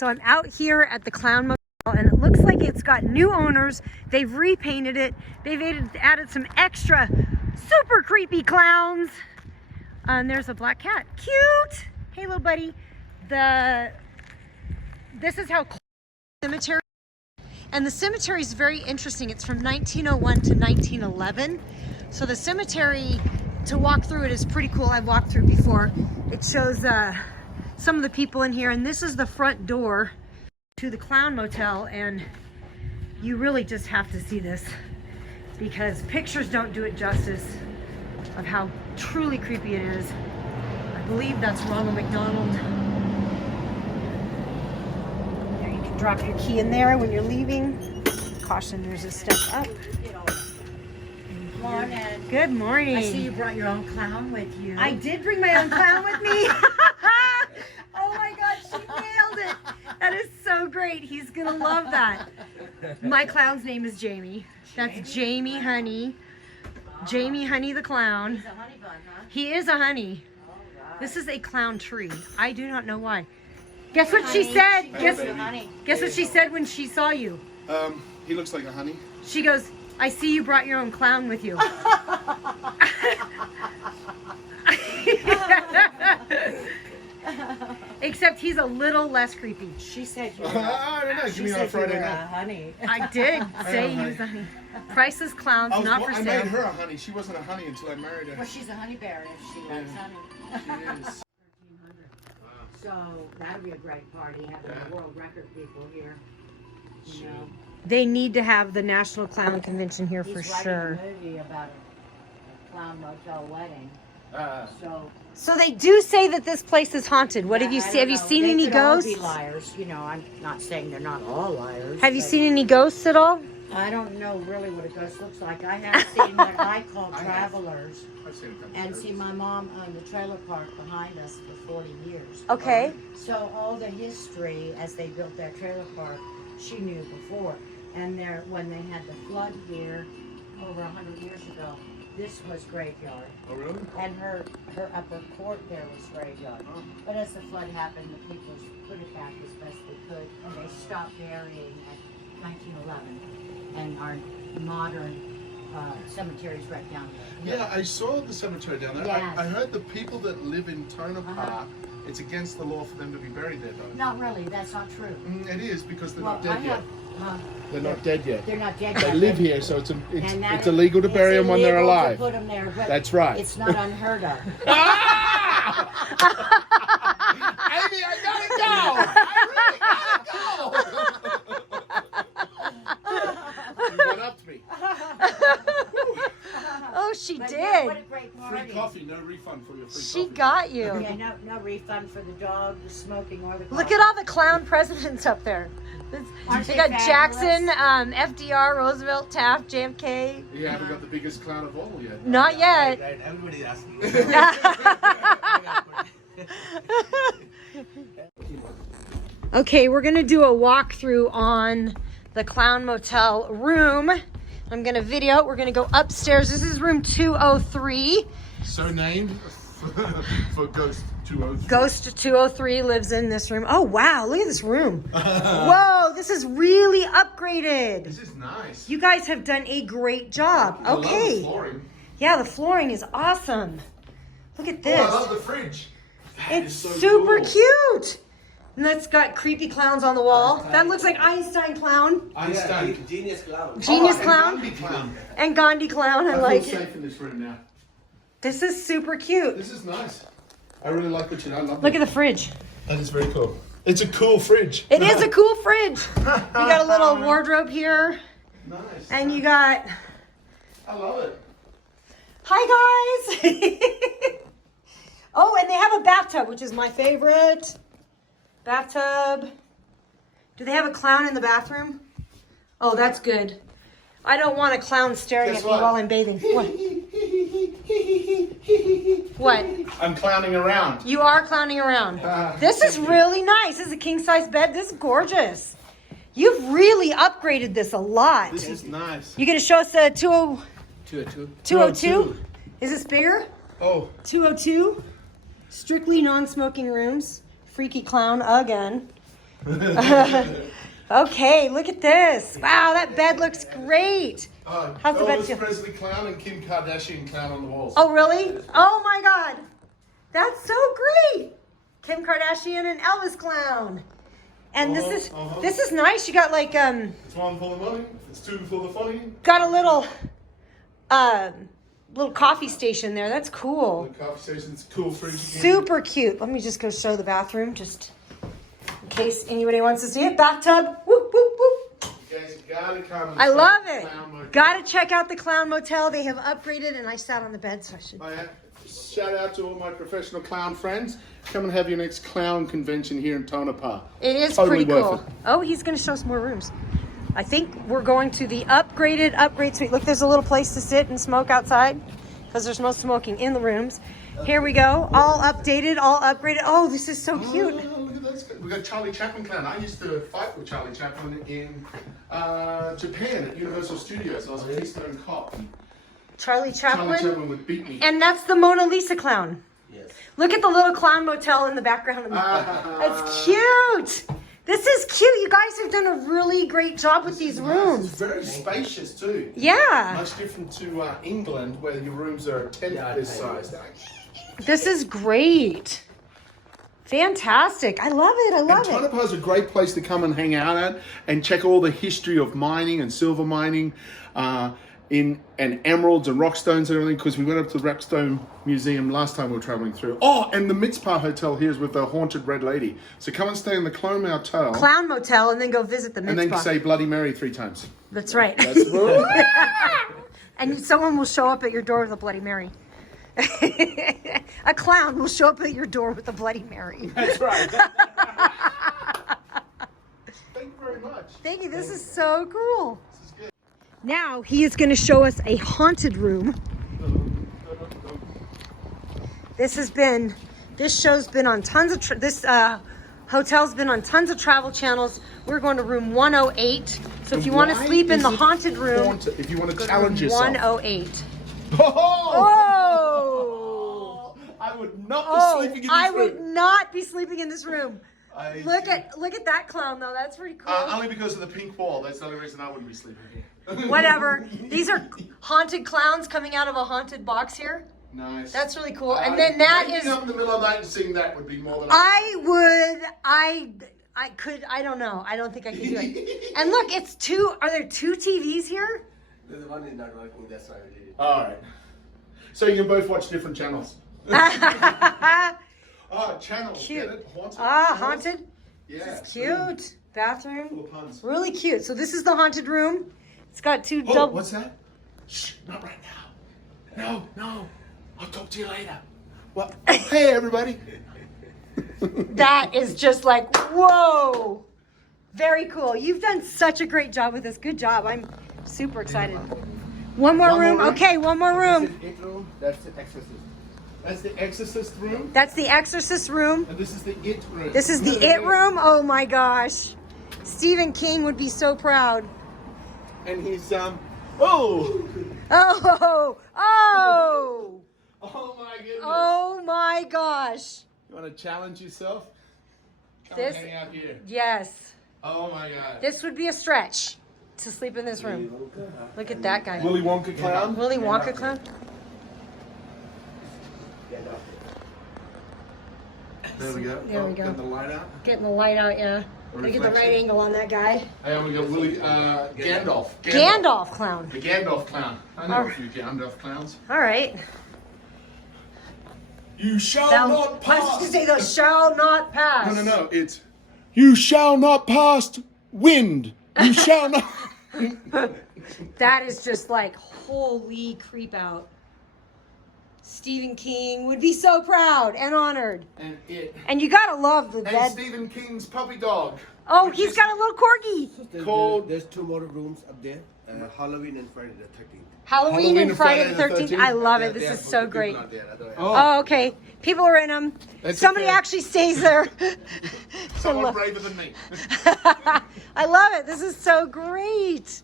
So I'm out here at the Clown Motel, and it looks like it's got new owners. They've repainted it. They've added some extra super creepy clowns. And there's a black cat. Cute! Hey, little buddy. This is how cemetery. And the cemetery is very interesting. It's from 1901 to 1911. So the cemetery, to walk through it is pretty cool. I've walked through before. It shows some of the people in here, and this is the front door to the Clown Motel, and you really just have to see this because pictures don't do it justice of how truly creepy it is. I believe that's Ronald McDonald. There, you can drop your key in there when you're leaving. Caution, there's a step up. Morning. Good morning. I see you brought your own clown with you. I did bring my own clown with me. Oh my God, she nailed it. That is so great. He's gonna love that. My clown's name is Jamie. That's Jamie Honey. Jamie Honey the clown. He's a honey bun, huh? He is a honey. All right. This is a clown tree. I do not know why. Guess what she said? Guess what she said when she saw you? He looks like a honey. She goes, I see you brought your own clown with you. Except he's a little less creepy. She said you were I don't know. Give me on Friday night. honey. I did say he was a honey. Priceless clowns, not for I sale. made her a honey. She wasn't a honey until I married her. Well, she's a honey bear if she likes honey. She is. So that'll be a great party, having the world record people here. You know, They need to have the National Clown Convention here he's for writing sure. a movie about a clown motel wedding. So they do say that this place is haunted. What have you I seen? don't Have you know. seen They any could all ghosts? be liars. You know, I'm not saying they're not all liars. Have you but seen any ghosts at all? I don't know really what a ghost looks like. I have seen what I call travelers. I've seen a couple And of see, my mom owned the trailer park behind us for 40 years. Okay. So all the history as they built that trailer park, she knew before. And there, when they had the flood here over 100 years ago, this was graveyard. Oh, really? And her upper court there was graveyard. Oh. But as the flood happened, the people put it back as best they could, and they stopped burying at 1911. And our modern cemeteries right down there. Yeah, I saw the cemetery down there. Yes. I heard the people that live in Turner Park, it's against the law for them to be buried there, though. Not really, that's not true. It is because they're Well, not dead yet. They're not dead yet. They're not dead They yet. live here, so it's And illegal to bury them when they're illegal to alive. put them there, but That's right. It's not unheard of. Amy, I gotta go! I really gotta go! You went up to me. Oh, she But did. yeah, what a great party. Free coffee, no refund for your free She coffee. got you. Yeah, no refund for the dog, the smoking, or the coffee. Look at all the clown presidents up there. Aren't They they got fabulous? Jackson, FDR, Roosevelt, Taft, JFK. You haven't got the biggest clown of all yet. Not yet. Right, everybody asking. Okay, we're gonna do a walkthrough on the Clown Motel room. I'm gonna video it. We're gonna go upstairs. This is room 203. So named for Ghost 203. Ghost 203 lives in this room. Oh wow, look at this room. Whoa, this is really upgraded. This is nice. You guys have done a great job. I love the Okay. flooring. Yeah, the flooring is awesome. Look at Oh, this. I love the fridge. That It's is so super cool. cute. And that's got creepy clowns on the wall. That looks like Einstein clown. Einstein. Genius clown. Genius and clown. Gandhi clown. And Gandhi clown. I I like feel it. safe in this room now. This is super cute. This is nice. I really like what you know. I love Look it. at the fridge. That is very cool. It's a cool fridge. It is a cool fridge. You got a little wardrobe here. Nice. And you got... I love it. Hi, guys. Oh, and they have a bathtub, which is my favorite. Bathtub. Do they have a clown in the bathroom? Oh, that's good. I don't want a clown staring Guess at me what? while I'm bathing. What? What? I'm clowning around. You are clowning around. This is really nice. This is a king-size bed. This is gorgeous. You've really upgraded this a lot. This is nice. You gonna show us a 202. 202? Is this bigger? Oh, 202? Strictly non-smoking rooms. Freaky clown again. Okay, look at this. Wow, that bed looks great. How's the bed Elvis feel? Presley clown and Kim Kardashian clown on the walls. Oh, really? Oh my God. That's so great. Kim Kardashian and Elvis clown. And this is nice. You got like It's one for the money. It's two for the funny. got a little coffee station there. That's cool. The coffee station's cool fridge. Super cute. Let me just go show the bathroom just in case anybody wants to see it. Bathtub. Whoop, whoop, whoop. You guys gotta come and I check love the it. Clown Motel. Gotta check out the Clown Motel. They have upgraded and I sat on the bed, so I should. Shout out to all my professional clown friends. Come and have your next clown convention here in Tonopah. It is Totally pretty worth cool. it. Oh, he's going to show us more rooms. I think we're going to the upgrade suite. Look, there's a little place to sit and smoke outside because there's no smoking in the rooms. Here we go. All updated, all upgraded. Oh, this is so cute. Oh, look at that. We got Charlie Chaplin clown. I used to fight with Charlie Chaplin in Japan at Universal Studios. I was a Keystone cop. Charlie Charlie Chaplin. Chaplin would beat me. And that's the Mona Lisa clown. Yes. Look at the little clown motel in the background. That's cute. This is cute. You guys have done a really great job with these It's rooms. very spacious too. Yeah. Much different to England, where your rooms are a tenth this size. This is great. Fantastic. I love it. I love And it. Tonopah is a great place to come and hang out at and check all the history of mining and silver mining and emeralds and rock stones and everything, because we went up to the Rockstone Museum last time we were traveling through. Oh, and the Mitzpah Hotel here is with the haunted red lady. So come and stay in the Clown Motel Clown Motel and then go visit the and then Mitzvah. say Bloody Mary 3 times. That's right. That's And someone will show up at your door with a Bloody Mary. A clown will show up at your door with a Bloody Mary. That's right. Thank you very much. Thank you. This is so cool. This is good. Now he is going to show us a haunted room. This show's been on tons of, hotel's been on tons of travel channels. We're going to room 108. So if you want to Why sleep in is the it haunted room, haunted? If you want to go to challenge room yourself. 108. Oh! I would not be sleeping in this I room. would not be sleeping in this room. Look do. at that clown though. That's pretty cool. Only because of the pink wall. That's the only reason I wouldn't be sleeping here. Whatever. These are haunted clowns coming out of a haunted box here. Nice. That's really cool. And then that waking is. up in the middle of the night and seeing that would be more than I could. I don't know. I don't think I could do it. And look, it's two. Are there two TVs here? The one is not working, that's why we did it. All right. So you can both watch different channels. Channels. Cute. Get it? Haunted. Ah, channels? haunted. Yeah. This is cute. Bathroom. Cool puns. Really cute. So this is the haunted room. It's got two Oh, double. what's that? Shh, not right now. No. I'll talk to you later. What? Hey, everybody. That is just like, whoa. Very cool. You've done such a great job with this. Good job. I'm super excited. One more room. Okay, one more room. This is it room, that's the exorcist. That's the exorcist room. That's the exorcist room. And this is the it room. This is the it room. Oh my gosh. Stephen King would be so proud. And he's oh Oh, my goodness. oh my gosh. You want to challenge yourself? Come This- hang out here. Yes. Oh my god. This would be a stretch to sleep in this room. Look at that guy. Willy Wonka clown. Willy Wonka clown. There we go. There we go. Got the light out. Getting the light out, yeah. Look at the right reflection. angle on that guy. And we got Willy Gandalf. Gandalf clown. The Gandalf clown. I know a few Gandalf clowns. All right. You shall Thou, not I was pass. just gonna say thou shall not pass. No. It's you shall not pass wind. You shall not. That is just like holy creep out. Stephen King would be so proud and honored. And it. And you gotta love the And bed. Stephen King's puppy dog. Oh, which he's is- got a little corgi. Cold. There's two more rooms up there, Halloween and Friday the 13th. Halloween and Friday the 13th. I love it. This is so great. Oh, okay. People are in them. That's Somebody okay. actually stays there. Someone braver than me. I love it. This is so great.